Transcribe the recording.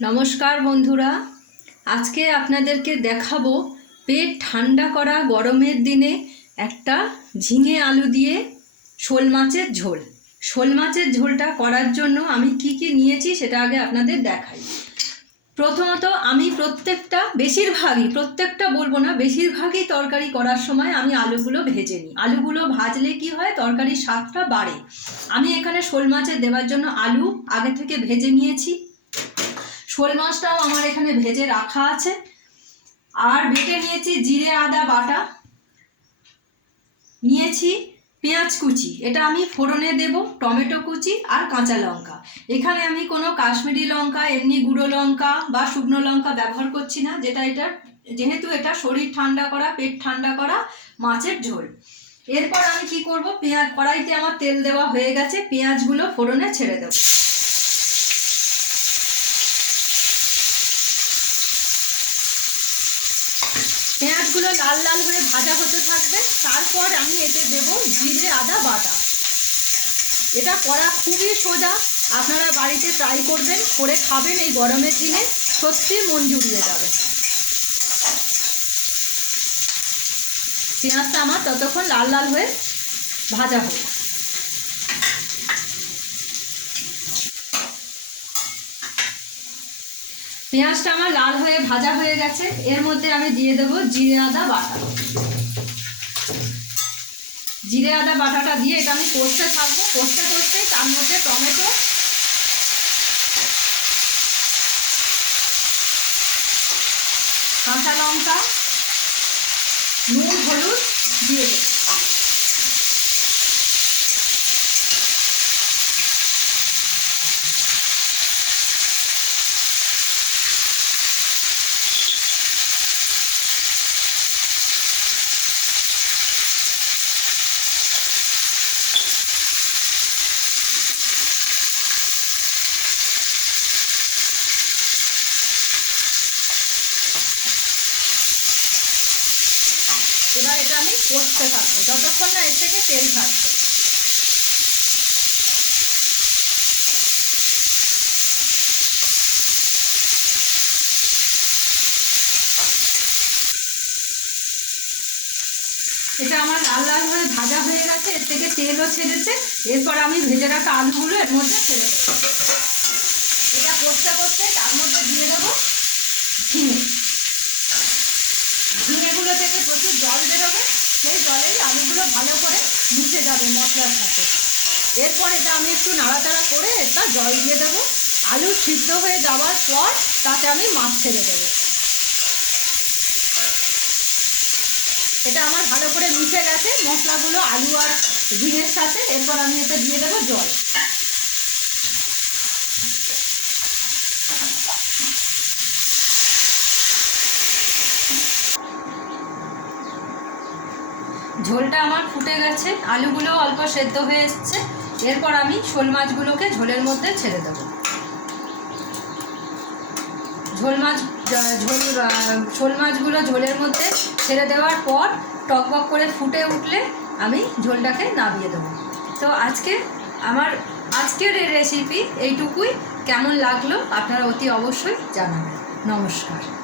নমস্কার বন্ধুরা। আজকে আপনাদেরকে দেখাবো পেট ঠান্ডা করা গরমের দিনে একটা ঝিঙে আলু দিয়ে শোল মাছের ঝোল। শোল মাছের ঝোলটা করার জন্য আমি কি কি নিয়েছি সেটা আগে আপনাদের দেখাই। প্রথমত আমি প্রত্যেকটা, বেশিরভাগই, প্রত্যেকটা বলব না, বেশিরভাগই তরকারি করার সময় আমি আলুগুলো ভেজে নিই। আলুগুলো ভাজলে কি হয়? তরকারির স্বাদটা বাড়ে। আমি এখানে শোল মাছের দেওয়ার জন্য আলু আগে থেকে ভেজে নিয়েছি। শোল মাছটাও আমার এখানে ভেজে রাখা আছে। আর বেটে নিয়েছি জিরে, আদা, বাটা। নিয়েছি পেঁয়াজ কুচি। এটা আমি ফোড়নে দেব, টমেটো কুচি আর কাঁচা লঙ্কা। এখানে আমি কোনো কাশ্মীরি লঙ্কা, এমনি গুঁড়ো লঙ্কা বা শুকনো লঙ্কা ব্যবহার করছি না, যেটা এটা, যেহেতু এটা শরীর ঠান্ডা করা, পেট ঠান্ডা করা মাছের ঝোল। এরপর আমি কি করব, পেঁয়াজ কড়াইতে আমার তেল দেওয়া হয়ে গেছে, পেঁয়াজগুলো ফোড়নে ছেড়ে দেবো। পেঁয়াজগুলো লাল লাল হয়ে ভাজা হতে থাকবে। তারপর আমি এতে দেব জিরে, আদা, বাটা। এটা করা খুবই সোজা। আপনারা বাড়িতে ট্রাই করবেন, করে খাবেন এই গরমের দিনে। সত্যি মন জুড়িয়ে যাবে। পেঁয়াজটা আমার ততক্ষণ লাল লাল হয়ে ভাজা হোক পেঁয়াজটা আমার লাল হয়ে ভাজা হয়ে গেছে। এর মধ্যে আমি দিয়ে দেবো জিরে, আদা, বাটা। জিরে, আদা, বাটাটা দিয়ে এটা আমি কষতে থাকব। কষতে কষতে তার মধ্যে টমেটো কাঁচা লঙ্কা, নুন, হলুদ দিয়ে দেবো। এবার এটা আমি কষতে থাকব। যতক্ষণ না এর থেকে তেল থাকবে এটা আমার লাল লাল হয়ে ভাজা হয়ে গেছে, এর থেকে তেলও ছেড়েছে। এরপর আমি ভেজে রাখা আলুগুলো এর মধ্যে ছেড়ে দেবো। এটা কষতে কষতে তার মধ্যে দিয়ে দেবো ঝিঙে। ঝিঙেগুলো থেকে প্রচুর জল বেরোবে, সেই জলেই আলুগুলো ভালো করে মিশে যাবে মশলার সাথে। এরপর এটা আমি একটু নাড়াচাড়া করে এটা জল দিয়ে দেবো। আলু সিদ্ধ হয়ে যাওয়ার পর তাতে আমি মাছ ছেড়ে দেবো। এটা আমার ভালো করে মিশে গেছে, মশলাগুলো আলু আর ঝিঙের সাথে, এরপর আমি এতে দিয়ে দেবো জল। ঝোলটা আমার ফুটে গেছে। আলুগুলো অল্প সেদ্ধ হয়ে এসছে। এরপর আমি শোল মাছগুলোকে ঝোলের মধ্যে ছেড়ে দেবো। ঝোল মাছ ঝোল শোল মাছগুলো ঝোলের মধ্যে ছেড়ে দেওয়ার পর টকবক করে ফুটে উঠলে আমি ঝোলটাকে নামিয়ে দেবো। তো আজকে আমার আজকের এই রেসিপি এইটুকুই। কেমন লাগল আপনারা অতি অবশ্যই জানাবেন। নমস্কার।